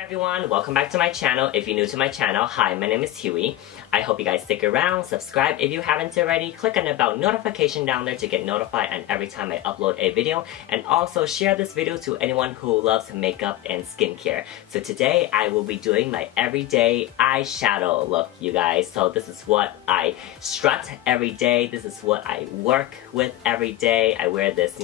Everyone, welcome back to my channel. If you're new to my channel, hi, my name is Huey. I hope you guys stick around, subscribe if you haven't already, click on the bell notification down there to get notified on every time I upload a video, and also share this video to anyone who loves makeup and skincare. So today I will be doing my everyday eyeshadow look, you guys. So this is what I strut every day, this is what I work with every day. I wear this,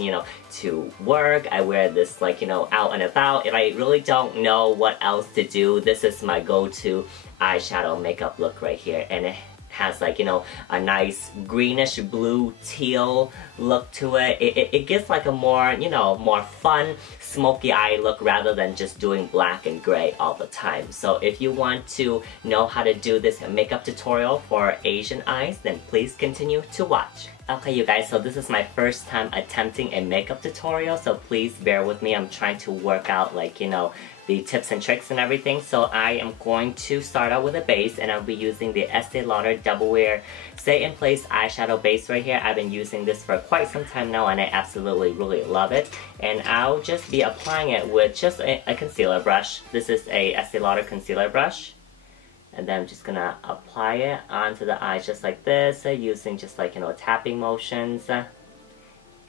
to work, I wear this out and about. If I really don't know what else to do, this is my go-to eyeshadow makeup look right here, and it has a nice greenish blue teal look to it. It gives a more fun smoky eye look rather than just doing black and gray all the time. So if you want to know how to do this makeup tutorial for Asian eyes, then please continue to watch. Okay you guys, so this is my first time attempting a makeup tutorial, so please bear with me. I'm trying to work out the tips and tricks and everything. So I am going to start out with a base, and I'll be using the Estee Lauder Double Wear Stay in Place eyeshadow base right here. I've been using this for quite some time now and I absolutely really love it. And I'll just be applying it with just a concealer brush. This is a Estee Lauder concealer brush. And then I'm just gonna apply it onto the eyes just like this, using just tapping motions.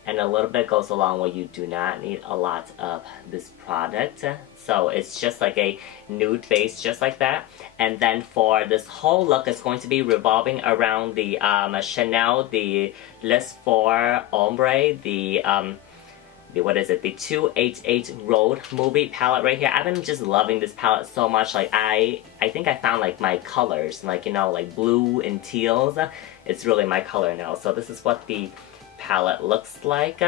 And a little bit goes a long way. You do not need a lot of this product. So it's just like a nude base just like that. And then for this whole look, it's going to be revolving around the Chanel, the List 4 Ombre, the 288 Road Movie palette right here. I've been just loving this palette so much. I think I found my colors, blue and teals. It's really my color now. So this is what the palette looks like.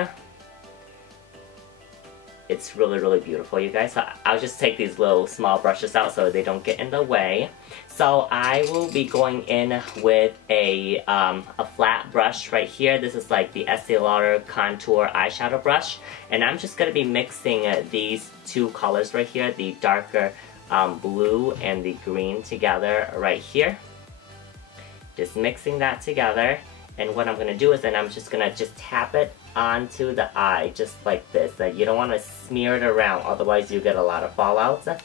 It's really beautiful, you guys. So I'll just take these little small brushes out so they don't get in the way. So I will be going in with a flat brush right here. This is the Estee Lauder Contour eyeshadow brush, and I'm just gonna be mixing these two colors right here, the darker blue and the green together right here. Just mixing that together. And what I'm going to do is then I'm just going to tap it onto the eye, just like this. You don't want to smear it around, otherwise you get a lot of fallouts.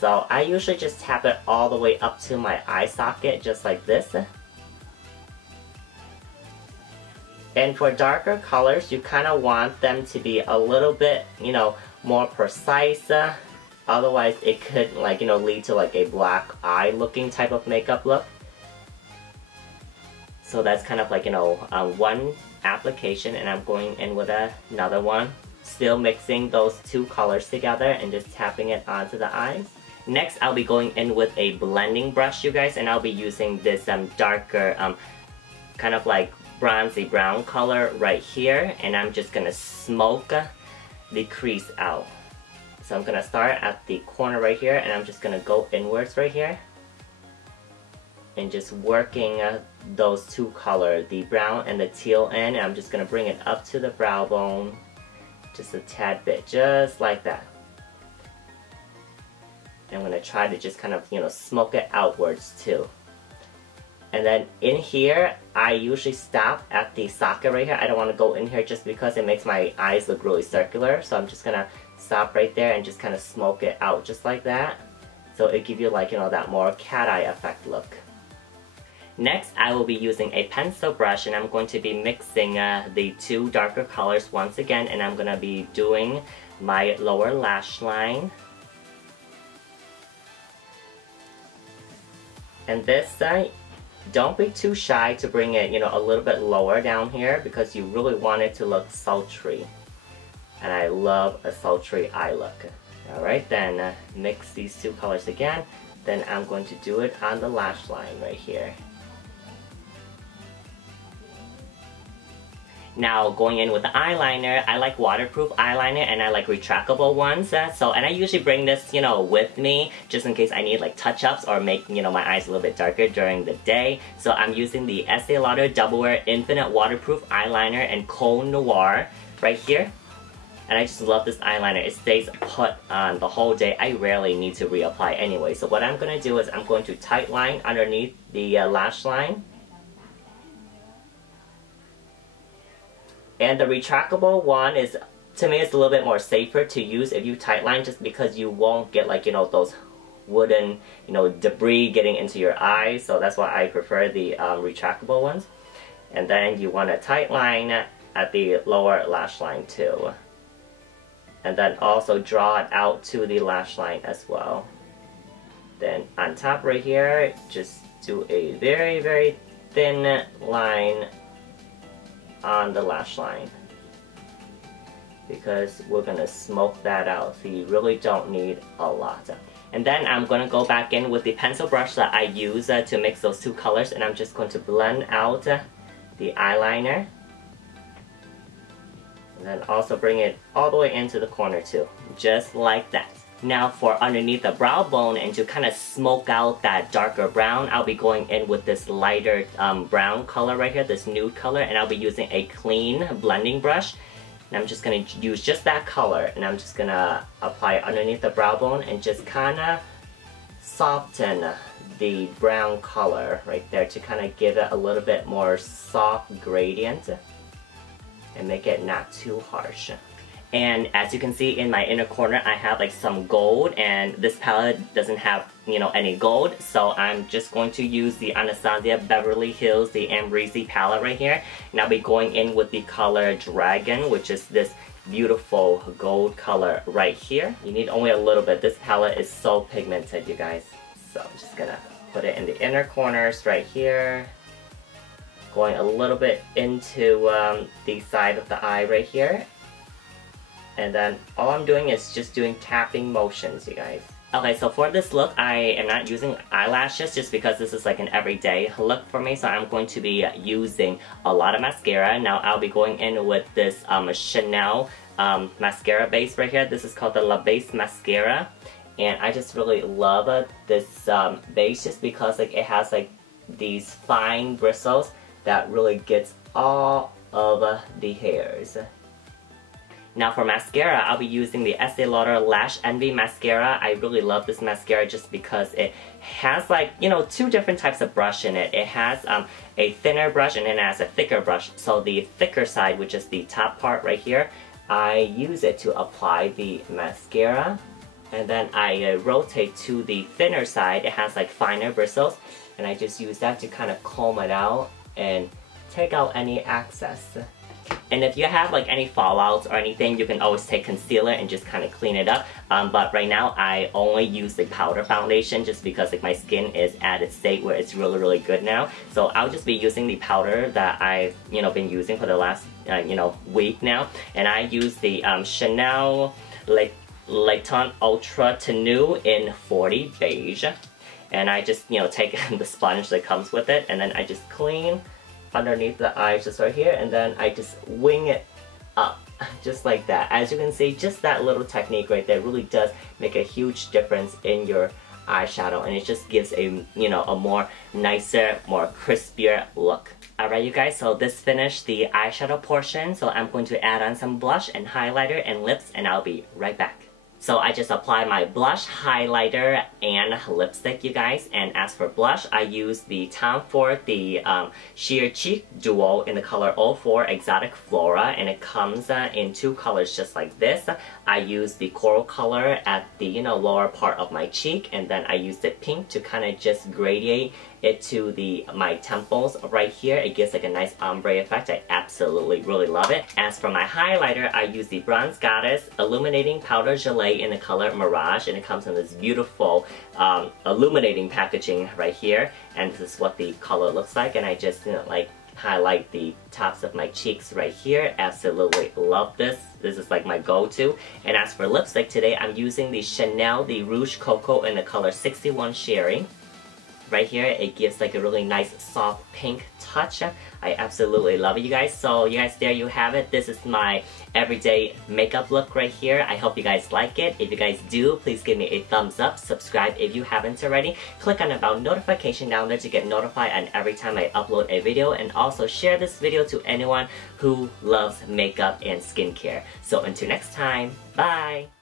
So I usually just tap it all the way up to my eye socket, just like this. And for darker colors, you kind of want them to be a little bit, more precise. Otherwise it could, lead to a black eye looking type of makeup look. So that's kind of one application, and I'm going in with another one. Still mixing those two colors together and just tapping it onto the eyes. Next, I'll be going in with a blending brush, you guys, and I'll be using this darker, kind of bronzy brown color right here, and I'm just gonna smoke the crease out. So I'm gonna start at the corner right here, and I'm just gonna go inwards right here. And just working those two colors, the brown and the teal in, and I'm just going to bring it up to the brow bone, just a tad bit, just like that. And I'm going to try to just kind of, smoke it outwards too. And then in here, I usually stop at the socket right here. I don't want to go in here just because it makes my eyes look really circular, so I'm just going to stop right there and just kind of smoke it out just like that. So it gives you that more cat eye effect look. Next, I will be using a pencil brush, and I'm going to be mixing the two darker colors once again, and I'm going to be doing my lower lash line. And this side, don't be too shy to bring it, a little bit lower down here, because you really want it to look sultry. And I love a sultry eye look. Alright, then mix these two colors again. Then I'm going to do it on the lash line right here. Now going in with the eyeliner, I like waterproof eyeliner and I like retractable ones. And I usually bring this, with me just in case I need touch-ups or make, my eyes a little bit darker during the day. So I'm using the Estee Lauder Double Wear Infinite Waterproof Eyeliner and Kohl Noir right here. And I just love this eyeliner. It stays put on the whole day. I rarely need to reapply anyway. So what I'm going to do is I'm going to tight line underneath the lash line. And the retractable one is to me it's a little bit more safer to use if you tightline, just because you won't get like, you know, those wooden, you know, debris getting into your eyes. So that's why I prefer the retractable ones. And then you want to tightline at the lower lash line too. And then also draw it out to the lash line as well. Then on top right here, just do a very, very thin line on the lash line, because we're gonna smoke that out, so you really don't need a lot. And then I'm gonna go back in with the pencil brush that I use to mix those two colors, and I'm just going to blend out the eyeliner. And then also bring it all the way into the corner too, just like that. Now for underneath the brow bone, and to kind of smoke out that darker brown, I'll be going in with this lighter brown color right here, this nude color, and I'll be using a clean blending brush. And I'm just going to use just that color, and I'm just going to apply it underneath the brow bone and just kind of soften the brown color right there to kind of give it a little bit more soft gradient and make it not too harsh. And as you can see in my inner corner, I have like some gold, and this palette doesn't have, you know, any gold, so I'm just going to use the Anastasia Beverly Hills, the Amrezy palette right here, and I'll be going in with the color Dragon, which is this beautiful gold color right here. You need only a little bit. This palette is so pigmented, you guys. So I'm just gonna put it in the inner corners right here, going a little bit into the side of the eye right here. And then all I'm doing is just doing tapping motions, you guys. Okay, so for this look, I am not using eyelashes just because this is like an everyday look for me. So I'm going to be using a lot of mascara. Now I'll be going in with this Chanel mascara base right here. This is called the La Base Mascara. And I just really love this base just because like it has like these fine bristles that really gets all of the hairs. Now for mascara, I'll be using the Estee Lauder Lash Envy Mascara. I really love this mascara just because it has like, you know, two different types of brush in it. It has a thinner brush and then it has a thicker brush. So the thicker side, which is the top part right here, I use it to apply the mascara. And then I rotate to the thinner side. It has like finer bristles. And I just use that to kind of comb it out and take out any excess. And if you have like any fallouts or anything, you can always take concealer and just kind of clean it up. But right now I only use the powder foundation just because like my skin is at its state where it's really, really good now. So I'll just be using the powder that I've, you know, been using for the last, you know, week now. And I use the Chanel Teint Ultra Tenue in 40 Beige. And I just, you know, take the sponge that comes with it, and then I just clean underneath the eyes just right here, and then I just wing it up just like that. As you can see, just that little technique right there really does make a huge difference in your eyeshadow, and it just gives a, you know, a more nicer, more crispier look. Alright you guys, so this finished the eyeshadow portion, so I'm going to add on some blush and highlighter and lips, and I'll be right back. So I just applied my blush, highlighter, and lipstick, you guys. And as for blush, I use the Tom Ford, the Sheer Cheek Duo in the color 04 Exotic Flora. And it comes in two colors just like this. I use the coral color at the, you know, lower part of my cheek. And then I use the pink to kind of just gradate it to my temples right here. It gives like a nice ombre effect. I absolutely really love it. As for my highlighter, I use the Bronze Goddess Illuminating Powder Gelee in the color Mirage, and it comes in this beautiful illuminating packaging right here, and this is what the color looks like. And I just, you know, like highlight the tops of my cheeks right here. Absolutely love this. This is like my go-to. And as for lipstick today, I'm using the Chanel, the Rouge Coco in the color 61 Cheri. Right here, it gives like a really nice soft pink touch. I absolutely love it, you guys. So you guys, there you have it. This is my everyday makeup look right here. I hope you guys like it. If you guys do, please give me a thumbs up. Subscribe if you haven't already. Click on the bell notification down there to get notified on every time I upload a video. And also share this video to anyone who loves makeup and skincare. So until next time, bye!